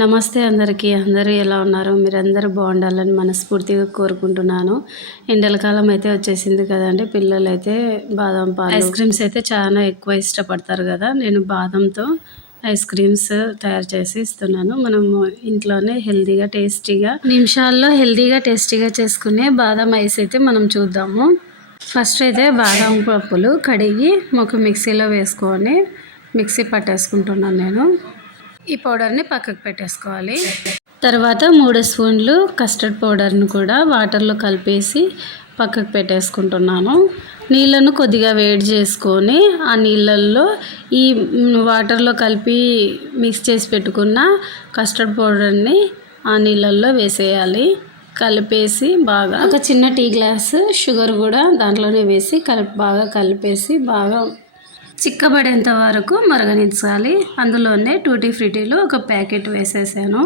నమస్తే అందరికీ. అందరూ ఎలా ఉన్నారు? మీరందరూ బాగుండాలని మనస్ఫూర్తిగా కోరుకుంటున్నాను. ఎండల కాలం అయితే వచ్చేసింది కదండి. పిల్లలైతే బాదం పాలు, ఐస్ క్రీమ్స్ అయితే చాలా ఎక్కువ ఇష్టపడతారు కదా. నేను బాదంతో ఐస్ క్రీమ్స్ తయారు చేసి ఇస్తున్నాను. మనము ఇంట్లోనే హెల్తీగా టేస్టీగా నిమిషాల్లో హెల్తీగా టేస్టీగా చేసుకునే బాదం ఐస్ అయితే మనం చూద్దాము. ఫస్ట్ అయితే బాదం పప్పులు కడిగి ఒక మిక్సీలో వేసుకొని మిక్సీ పట్టేసుకుంటున్నాను నేను. ఈ పౌడర్ని పక్కకు పెట్టేసుకోవాలి. తర్వాత 3 స్పూన్లు కస్టర్డ్ పౌడర్ను కూడా వాటర్లో కలిపేసి పక్కకు పెట్టేసుకుంటున్నాను. నీళ్ళను కొద్దిగా వేడి చేసుకొని ఆ నీళ్ళల్లో ఈ వాటర్లో కలిపి మిక్స్ చేసి పెట్టుకున్న కస్టర్డ్ పౌడర్ని ఆ నీళ్ళల్లో వేసేయాలి. కలిపేసి బాగా ఒక చిన్న టీ గ్లాసు షుగర్ కూడా దాంట్లోనే వేసి బాగా కలిపేసి బాగా చిక్కబడేంత వరకు మరగనించాలి. అందులోనే టూటీ ఫ్రూటీలు ఒక ప్యాకెట్ వేసేసాను.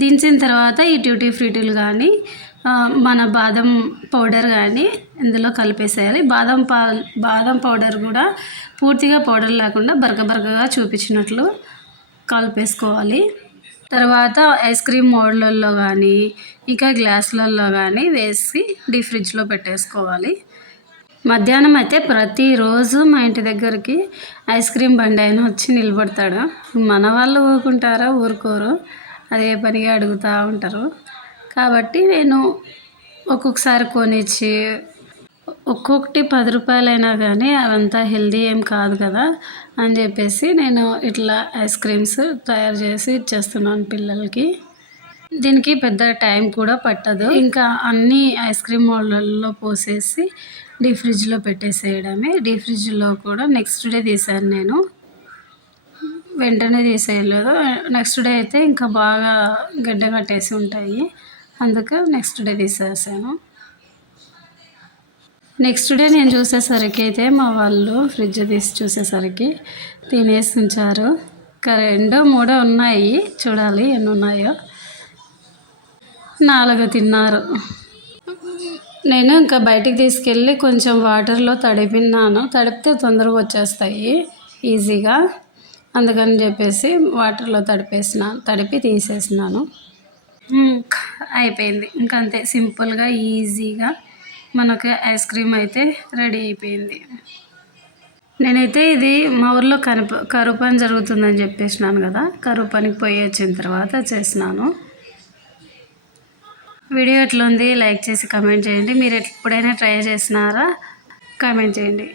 దించిన తర్వాత ఈ టూటీ ఫ్రూటీలు కానీ మన బాదం పౌడర్ కానీ ఇందులో కలిపేసేయాలి. బాదం పౌడర్ కూడా పూర్తిగా పౌడర్ లేకుండా బరకగా చూపించినట్లు కలిపేసుకోవాలి. తర్వాత ఐస్ క్రీమ్ మోల్డ్లలో కానీ ఇంకా గ్లాసులలో కానీ వేసి డీప్ ఫ్రిడ్జ్లో పెట్టేసుకోవాలి. మధ్యాహ్నం అయితే ప్రతిరోజు మా ఇంటి దగ్గరికి ఐస్ క్రీమ్ బండి అయినా వచ్చి నిలబడతాడు. మన వాళ్ళు ఊరుకుంటారా? ఊరుకోరు. అదే పనిగా అడుగుతూ ఉంటారు. కాబట్టి నేను ఒక్కొక్కసారి కొనిచ్చి ఒక్కొక్కటి 10 రూపాయలైనా కానీ అవంతా హెల్దీ ఏం కాదు కదా అని చెప్పేసి నేను ఇట్లా ఐస్ క్రీమ్స్ తయారు చేసి ఇచ్చేస్తున్నాను పిల్లలకి. దీనికి పెద్ద టైం కూడా పట్టదు. ఇంకా అన్నీ ఐస్ క్రీమ్ మోల్డ్లలో పోసేసి డీప్ ఫ్రిడ్జ్లో పెట్టేసేయడమే. డీప్ ఫ్రిడ్జ్లో కూడా నెక్స్ట్ డే తీసాను నేను. వెంటనే తీసేయలేదు. నెక్స్ట్ డే అయితే ఇంకా బాగా గడ్డ కట్టేసి ఉంటాయి. అందుకు నెక్స్ట్ డే తీసేసాను. నెక్స్ట్ డే నేను చూసేసరికి అయితే మా వాళ్ళు ఫ్రిడ్జ్ తీసి చూసేసరికి తినేసి ఉంచారు. ఇంకా 2-3 ఉన్నాయి. చూడాలి ఎన్ని ఉన్నాయో. 4 తిన్నారు. నేను ఇంకా బయటికి తీసుకెళ్ళి కొంచెం వాటర్లో తడిపితే తొందరగా వచ్చేస్తాయి ఈజీగా. అందుకని చెప్పేసి వాటర్లో తడిపి తీసేసినాను. అయిపోయింది. ఇంకంతే సింపుల్గా ఈజీగా మనకు ఐస్ క్రీమ్ అయితే రెడీ అయిపోయింది. నేనైతే ఇది మా ఊర్లో కరువు పని జరుగుతుందని చెప్పేసినాను కదా. కరువు పనికి పోయి వచ్చిన తర్వాత చేసినాను. వీడియో ఎట్లుంది లైక్ చేసి కామెంట్ చేయండి. మీరు ఎప్పుడైనా ట్రై చేసినారా కామెంట్ చేయండి.